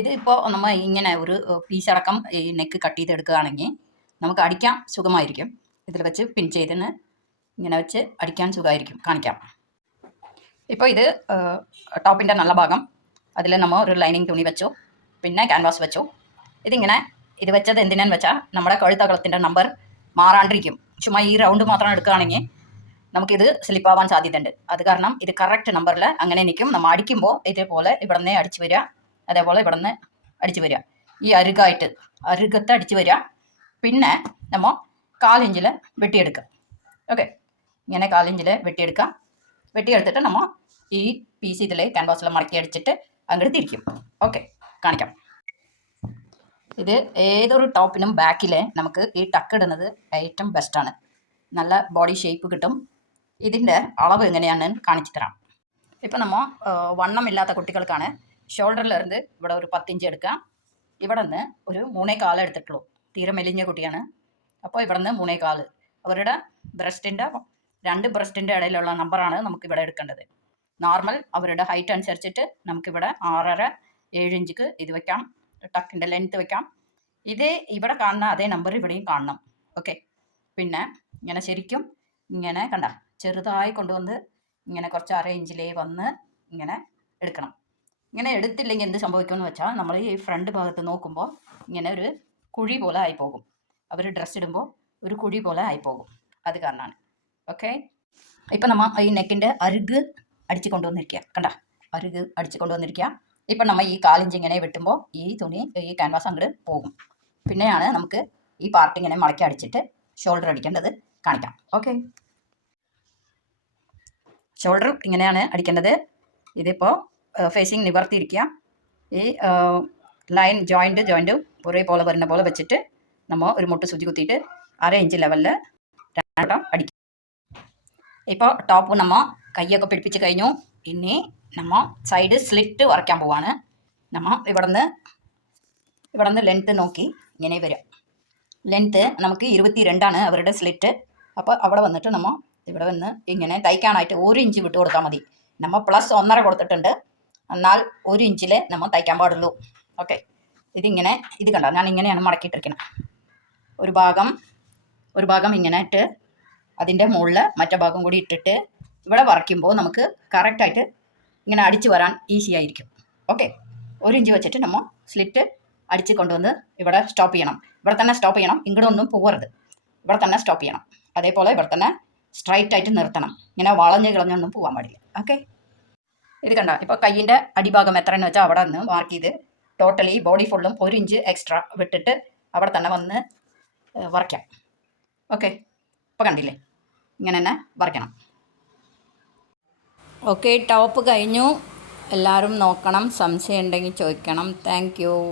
ഇതിപ്പോൾ നമ്മൾ ഇങ്ങനെ ഒരു പീസടക്കം ഈ നെക്ക് കട്ട് ചെയ്തെടുക്കുകയാണെങ്കിൽ നമുക്ക് അടിക്കാൻ സുഖമായിരിക്കും. ഇതിൽ വെച്ച് പിൻ ചെയ്തിന് ഇങ്ങനെ വെച്ച് അടിക്കാൻ സുഖമായിരിക്കും. കാണിക്കാം. ഇപ്പോൾ ഇത് ടോപ്പിൻ്റെ നല്ല ഭാഗം. അതിൽ നമ്മൾ ഒരു ലൈനിങ് തുണി വെച്ചു, പിന്നെ ക്യാൻവാസ് വെച്ചു. ഇതിങ്ങനെ ഇത് വെച്ചത് എന്തിനാന്ന് വെച്ചാൽ നമ്മുടെ കഴുത്തകളത്തിൻ്റെ നമ്പർ മാറാണ്ടിരിക്കും. ചുമ്മാ ഈ റൗണ്ട് മാത്രം എടുക്കുകയാണെങ്കിൽ നമുക്കിത് സ്ലിപ്പാവാൻ സാധ്യതയുണ്ട്. അത് കാരണം ഇത് കറക്റ്റ് നമ്പറിൽ അങ്ങനെ നിൽക്കും. നമ്മൾ അടിക്കുമ്പോൾ ഇതേപോലെ ഇവിടെ നിന്ന് അടിച്ച് വരിക, അതേപോലെ ഇവിടെ നിന്ന് അടിച്ച് വരിക, ഈ അരുകത്ത് അടിച്ച് വരിക. പിന്നെ നമ്മൾ 1/4 ഇഞ്ചിൽ വെട്ടിയെടുക്കുക. ഓക്കെ, ഇങ്ങനെ 1/4 ഇഞ്ചിൽ വെട്ടിയെടുത്തിട്ട് നമ്മൾ ഈ പീസ് ഇതിൽ ക്യാൻവാസിൽ മടക്കി അടിച്ചിട്ട് അങ്ങോട്ട് തിരിക്കും. ഓക്കെ, കാണിക്കാം. ഇത് ഏതൊരു ടോപ്പിനും ബാക്കിൽ നമുക്ക് ഈ ടക്ക് ഇടുന്നത് ഏറ്റവും ബെസ്റ്റാണ്. നല്ല ബോഡി ഷേപ്പ് കിട്ടും. ഇതിൻ്റെ അളവ് എങ്ങനെയാണെന്ന് കാണിച്ചു തരാം. ഇപ്പം നമ്മൾ വണ്ണമില്ലാത്ത കുട്ടികൾക്കാണ്. ഷോൾഡറിലിருந்து ഇവിടെ ഒരു 10 ഇഞ്ച് എടുക്കാം. ഇവിടെ നിന്ന് ഒരു 3.25 എടുത്തിട്ടുള്ളൂ. തീരെ മെലിഞ്ഞ കുട്ടിയാണ്. അപ്പോൾ ഇവിടെ നിന്ന് 3.25. അവരുടെ രണ്ട് ബ്രസ്റ്റിൻ്റെ ഇടയിലുള്ള നമ്പറാണ് നമുക്കിവിടെ എടുക്കേണ്ടത്. നോർമൽ അവരുടെ ഹൈറ്റ് അനുസരിച്ചിട്ട് നമുക്കിവിടെ 6.5 7 ഇഞ്ചിക്ക് ഇത് വയ്ക്കാം. ടക്കിൻ്റെ ലെങ്ത്ത് വയ്ക്കാം. ഇത് ഇവിടെ കാണുന്ന അതേ നമ്പർ ഇവിടെയും കാണണം. ഓക്കെ, പിന്നെ ഇങ്ങനെ ശരിക്കും ഇങ്ങനെ കണ്ട ചെറുതായി കൊണ്ടുവന്ന് ഇങ്ങനെ കുറച്ച് 1/2 ഇഞ്ചിലേ വന്ന് ഇങ്ങനെ എടുക്കണം. ഇങ്ങനെ എടുത്തില്ലെങ്കിൽ എന്ത് സംഭവിക്കുമെന്ന് വെച്ചാൽ നമ്മൾ ഈ ഫ്രണ്ട് ഭാഗത്ത് നോക്കുമ്പോൾ ഇങ്ങനെ ഒരു കുഴി പോലെ ആയിപ്പോകും. അവർ ഡ്രസ്സ് ഇടുമ്പോൾ ഒരു കുഴി പോലെ ആയിപ്പോകും. അത് കാരണമാണ്. ഓക്കെ, ഇപ്പം നമ്മൾ ഈ നെക്കിൻ്റെ അരുക് അടിച്ച് കൊണ്ടുവന്നിരിക്കുക. കണ്ട, അരുക് അടിച്ച് കൊണ്ടുവന്നിരിക്കുക. ഇപ്പം നമ്മൾ ഈ 1/4 ഇഞ്ച് ഇങ്ങനെ വെട്ടുമ്പോൾ ഈ തുണി ഈ ക്യാൻവാസ് അങ്ങോട്ട് പോകും. പിന്നെയാണ് നമുക്ക് ഈ പാർട്ട് ഇങ്ങനെ മടക്കി അടിച്ചിട്ട് ഷോൾഡർ അടിക്കേണ്ടത്. കാണിക്കാം. ഓക്കെ, ഷോൾഡർ ഇങ്ങനെയാണ് അടിക്കേണ്ടത്. ഇതിപ്പോൾ ഫേസിങ് നിവർത്തിയിരിക്കുക. ഈ ലൈൻ ജോയിൻറ്റ് ഒരേപോലെ വരുന്ന പോലെ വെച്ചിട്ട് നമ്മൾ ഒരു മുട്ട് സൂചി കുത്തിയിട്ട് 1/2 ഇഞ്ച് ലെവലിൽ രണ്ടാം അടിക്കും. ഇപ്പോൾ ടോപ്പ് നമ്മൾ കൈയൊക്കെ പിടിപ്പിച്ച് കഴിഞ്ഞു. ഇനി നമ്മൾ സൈഡ് സ്ലിറ്റ് വരയ്ക്കാൻ പോവാണ്. നമ്മൾ ഇവിടെ നിന്ന് ലെങ്ത്ത് നോക്കി ഇങ്ങനെ വരും. ലെങ്ത്ത് നമുക്ക് 22 അവരുടെ സ്ലിറ്റ്. അപ്പോൾ അവിടെ വന്നിട്ട് നമ്മൾ ഇവിടെ വന്ന് ഇങ്ങനെ തയ്ക്കാനായിട്ട് 1 ഇഞ്ച് വിട്ട് കൊടുത്താൽ മതി. നമ്മൾ +1.5 കൊടുത്തിട്ടുണ്ട്. എന്നാൽ 1 ഇഞ്ചിൽ നമ്മൾ തയ്ക്കാൻ പാടുള്ളൂ. ഓക്കെ, ഇതിങ്ങനെ ഇത് കണ്ടോ, ഞാൻ ഇങ്ങനെയാണ് മടക്കിയിട്ടിരിക്കുന്നത്. ഒരു ഭാഗം ഇങ്ങനെ ഇട്ട് അതിൻ്റെ മുകളിൽ മറ്റേ ഭാഗം കൂടി ഇട്ടിട്ട് ഇവിടെ വരയ്ക്കുമ്പോൾ നമുക്ക് കറക്റ്റായിട്ട് ഇങ്ങനെ അടിച്ച് വരാൻ ഈസി ആയിരിക്കും. ഓക്കെ, 1 ഇഞ്ച് വെച്ചിട്ട് നമ്മൾ സ്ലിറ്റ് അടിച്ച് കൊണ്ടുവന്ന് ഇവിടെ സ്റ്റോപ്പ് ചെയ്യണം. ഇവിടെ തന്നെ സ്റ്റോപ്പ് ചെയ്യണം. ഇങ്ങോട്ട് ഒന്നും പോകരുത്. ഇവിടെ തന്നെ സ്റ്റോപ്പ് ചെയ്യണം. അതേപോലെ ഇവിടെ തന്നെ സ്ട്രൈറ്റ് ആയിട്ട് നിർത്തണം. ഇങ്ങനെ വളഞ്ഞൊന്നും പോകാൻ പാടില്ല. ഓക്കെ, ഇത് കണ്ട. ഇപ്പോൾ കയ്യിൻ്റെ അടിഭാഗം എത്രയെന്ന് വെച്ചാൽ അവിടെ നിന്ന് മാർക്ക് ചെയ്ത് ടോട്ടലി ബോഡി ഫുള്ളും 1 ഇഞ്ച് എക്സ്ട്രാ വിട്ടിട്ട് അവിടെ തന്നെ വന്ന് വരയ്ക്കാം. ഓക്കെ, ഇപ്പോൾ കണ്ടില്ലേ, ഇങ്ങനെ തന്നെ വരയ്ക്കണം. ഓക്കെ, ടോപ്പ് കഴിഞ്ഞു. എല്ലാവരും നോക്കണം. സംശയം ഉണ്ടെങ്കിൽ ചോദിക്കണം. Thank you.